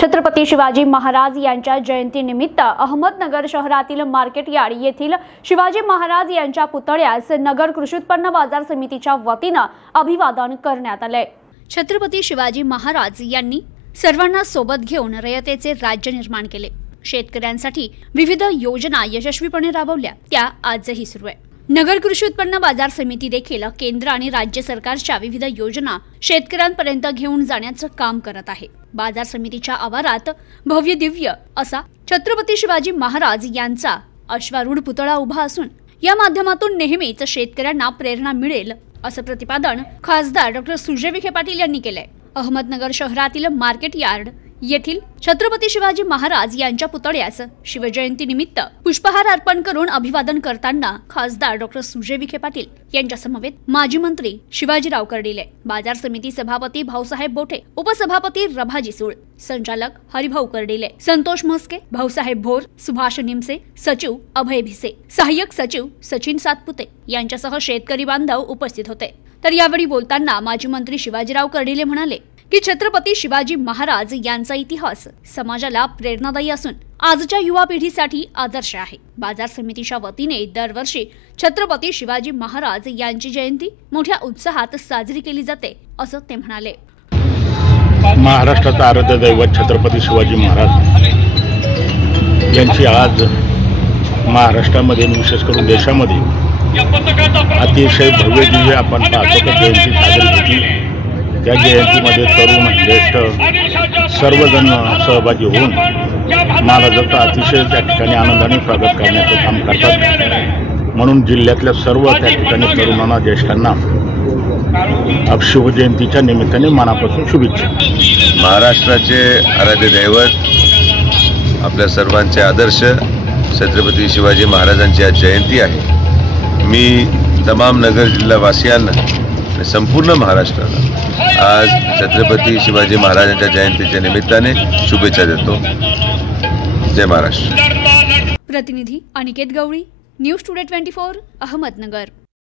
छत्रपती शिवाजी महाराज यांच्या जयंतीनिमित्त अहमदनगर शहरातील मार्केट यार्ड येथील शिवाजी महाराज यांच्या पुतळ्यास नगर कृषी उत्पन्न बाजार समितीच्या वतीने अभिवादन करण्यात आले। छत्रपती शिवाजी महाराज यांनी सर्वांना सोबत घेऊन रयतेचे राज्य निर्माण केले। शेतकऱ्यांसाठी विविध योजना यशस्वीपणे राबवल्या, त्या आजही सुरू आहे। नगर कृषी उत्पन्न बाजार समिती देखील केंद्र आणि राज्य सरकारच्या विविध योजना शेतकऱ्यांपर्यंत घेऊन जाण्याचं काम करत आहे। बाजार समितीच्या आवारात भव्य दिव्य असा छत्रपती शिवाजी महाराज यांचा अश्वारूढ पुतळा उभा असून या माध्यमातून नेहमीच शेतकऱ्यांना प्रेरणा मिळेल असं प्रतिपादन खासदार डॉ. सुजय विखे पाटील यांनी केलंय। अहमदनगर शहरातील मार्केट यार्ड येथील छत्रपती शिवाजी महाराज यांच्या पुतळ्यास शिवजयंतीनिमित्त पुष्पहार अर्पण करून अभिवादन करताना खासदार डॉ. सुजय विखे पाटील यांच्या समवेत माजी मंत्री शिवाजीराव कर्डिले, बाजार समिती सभापती भाऊसाहेब बोठे, उपसभापती रभाजी सूळ, संचालक हरिभाऊ कर्डिले, संतोष म्हस्के, भाऊसाहेब भोर, सुभाष निमसे, सचिव अभय भिसे, सहाय्यक सचिव सचिन सातपुते यांच्यासह शेतकरी बांधव उपस्थित होते। तर यावेळी बोलताना माजी मंत्री शिवाजीराव कर्डिले म्हणाले की छत्रपती शिवाजी महाराज यांचा इतिहास समाजाला प्रेरणादायी असून आजच्या युवा पिढीसाठी आदर्श आहे। बाजार समितीच्या वतीने दरवर्षी छत्रपती शिवाजी महाराज यांची जयंती मोठ्या उत्साहात साजरी केली जाते असं ते म्हणाले। महाराष्ट्राचा आराध्य दैवत छत्रपती शिवाजी महाराज यांची आज महाराष्ट्रामध्ये विशेष करून देशामध्ये अतिशय भव्य दिव्य आपण पाहतो की जयंती साजरी केली। त्या जयंतीमध्ये तरुण ज्येष्ठ सर्वजण सहभागी होऊन महाराजांचं अतिशय त्या ठिकाणी आनंदाने स्वागत करण्याचं काम करतात। म्हणून जिल्ह्यातल्या सर्व त्या ठिकाणी तरुणांना ज्येष्ठांना शिवजयंतीच्या निमित्ताने मनापासून शुभेच्छा। महाराष्ट्राचे आराध्य दैवत आपल्या सर्वांचे आदर्श छत्रपती शिवाजी महाराजांची आज जयंती आहे। मी तमाम नगर जिल्हावासियांना संपूर्ण महाराष्ट्राला आज छत्रपती शिवाजी महाराजांच्या जयंतीच्या निमित्ताने शुभेच्छा देतो। जय महाराष्ट्र। प्रतिनिधी अनिकेत गवळी, न्यूज टुडे 24, अहमदनगर।